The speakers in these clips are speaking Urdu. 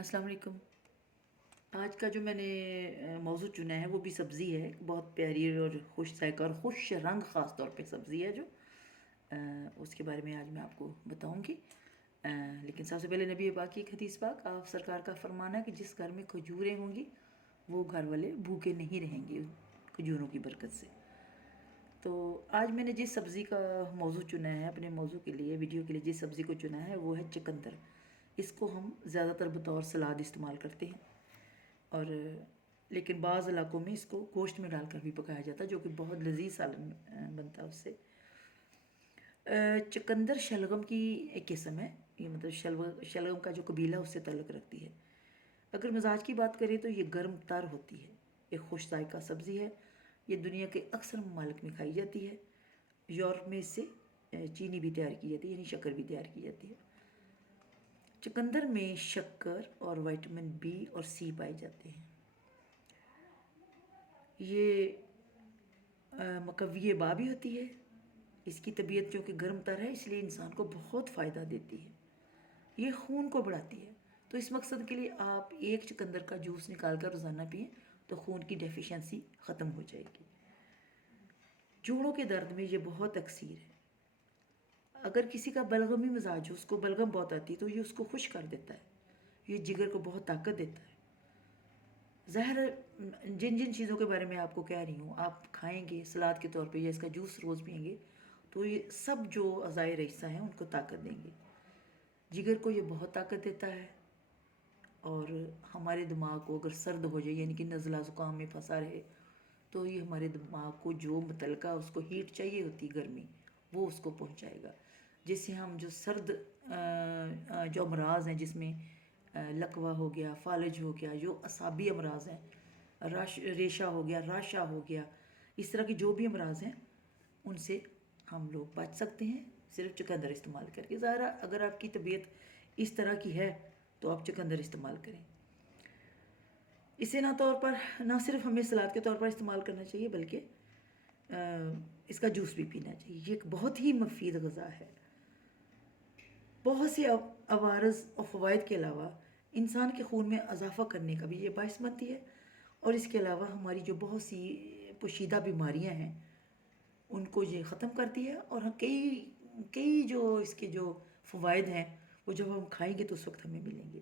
السلام علیکم۔ آج کا جو میں نے موضوع چنا ہے وہ بھی سبزی ہے، بہت پیاری اور خوش ذائقہ اور خوش رنگ خاص طور پہ سبزی ہے جو اس کے بارے میں آج میں آپ کو بتاؤں گی۔ لیکن سب سے پہلے نبی پاک کی ایک حدیث پاک، آپ سرکار کا فرمانا ہے کہ جس گھر میں کھجوریں ہوں گی وہ گھر والے بھوکے نہیں رہیں گے کھجوروں کی برکت سے۔ تو آج میں نے جس سبزی کا موضوع چنا ہے اپنے موضوع کے لیے، ویڈیو کے لیے جس سبزی کو چنا ہے وہ ہے چقندر۔ اس کو ہم زیادہ تر بطور سلاد استعمال کرتے ہیں، اور لیکن بعض علاقوں میں اس کو گوشت میں ڈال کر بھی پکایا جاتا ہے، جو کہ بہت لذیذ سالن بنتا ہے اس سے۔ چقندر شلغم کی ایک قسم ہے، یہ مطلب شلغم کا جو قبیلہ اس سے تعلق رکھتی ہے۔ اگر مزاج کی بات کریں تو یہ گرم تر ہوتی ہے، ایک خوش ذائقہ سبزی ہے۔ یہ دنیا کے اکثر ممالک میں کھائی جاتی ہے۔ یورپ میں اس سے چینی بھی تیار کی جاتی ہے، یعنی شکر بھی تیار کی جاتی ہے۔ چقندر میں شکر اور وٹامن بی اور سی پائے جاتے ہیں۔ یہ مقوی با بھی ہوتی ہے۔ اس کی طبیعت جو کہ گرم تر ہے، اس لیے انسان کو بہت فائدہ دیتی ہے۔ یہ خون کو بڑھاتی ہے، تو اس مقصد کے لیے آپ ایک چقندر کا جوس نکال کر روزانہ پئیں تو خون کی ڈیفیشنسی ختم ہو جائے گی۔ جوڑوں کے درد میں یہ بہت اکثیر ہے۔ اگر کسی کا بلغمی مزاج ہو، اس کو بلغم بہت آتی ہے، تو یہ اس کو خشک کر دیتا ہے۔ یہ جگر کو بہت طاقت دیتا ہے۔ زہر جن چیزوں کے بارے میں آپ کو کہہ رہی ہوں، آپ کھائیں گے سلاد کے طور پہ یا اس کا جوس روز پئیں گے تو یہ سب جو اعضائے رئیسہ ہیں ان کو طاقت دیں گے۔ جگر کو یہ بہت طاقت دیتا ہے، اور ہمارے دماغ کو اگر سرد ہو جائے، یعنی کہ نزلہ زکام میں پھنسا رہے، تو یہ ہمارے دماغ کو جو متعلقہ اس کو ہیٹ چاہیے ہوتی گرمی، وہ اس کو پہنچائے گا، جس سے ہم جو سرد جو امراض ہیں، جس میں لکوہ ہو گیا، فالج ہو گیا، جو اعصابی امراض ہیں، ریشہ ہو گیا، راشا ہو گیا، اس طرح کی جو بھی امراض ہیں ان سے ہم لوگ بچ سکتے ہیں صرف چقندر استعمال کر کے۔ ظاہر اگر آپ کی طبیعت اس طرح کی ہے تو آپ چقندر استعمال کریں۔ اسے نہ صرف ہمیں سلاد کے طور پر استعمال کرنا چاہیے، بلکہ اس کا جوس بھی پینا چاہیے۔ یہ ایک بہت ہی مفید غذا ہے۔ بہت سے عوارض اور فوائد کے علاوہ انسان کے خون میں اضافہ کرنے کا بھی یہ باعث بنتی ہے، اور اس کے علاوہ ہماری جو بہت سی پوشیدہ بیماریاں ہیں ان کو یہ ختم کرتی ہے، اور کئی جو اس کے جو فوائد ہیں وہ جب ہم کھائیں گے تو اس وقت ہمیں ملیں گے۔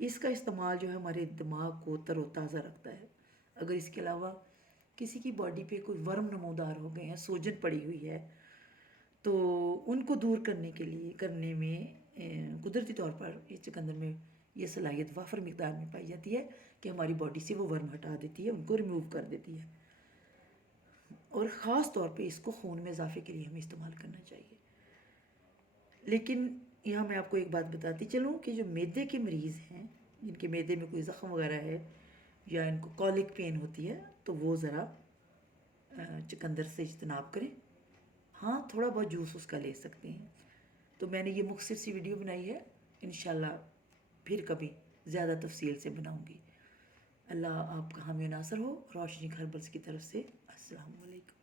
اس کا استعمال جو ہے ہمارے دماغ کو تر و تازہ رکھتا ہے۔ اگر اس کے علاوہ کسی کی باڈی پہ کوئی ورم نمودار ہو گئے ہیں، سوجن پڑی ہوئی ہے، تو ان کو دور کرنے میں قدرتی طور پر اس چقندر میں یہ صلاحیت وافر مقدار میں پائی جاتی ہے کہ ہماری باڈی سے وہ ورم ہٹا دیتی ہے، ان کو ریموو کر دیتی ہے، اور خاص طور پہ اس کو خون میں اضافے کے لیے ہمیں استعمال کرنا چاہیے۔ لیکن یہاں میں آپ کو ایک بات بتاتی چلوں کہ جو معدے کے مریض ہیں، جن کے معدے میں کوئی زخم وغیرہ ہے یا ان کو کولک پین ہوتی ہے، تو وہ ذرا چقندر سے اجتناب کریں۔ ہاں، تھوڑا بہت جوس اس کا لے سکتے ہیں۔ تو میں نے یہ مختصر سی ویڈیو بنائی ہے، انشاءاللہ پھر کبھی زیادہ تفصیل سے بناؤں گی۔ اللہ آپ کا حامی و ناصر ہو۔ روشنی ہربلز کی طرف سے السلام علیکم۔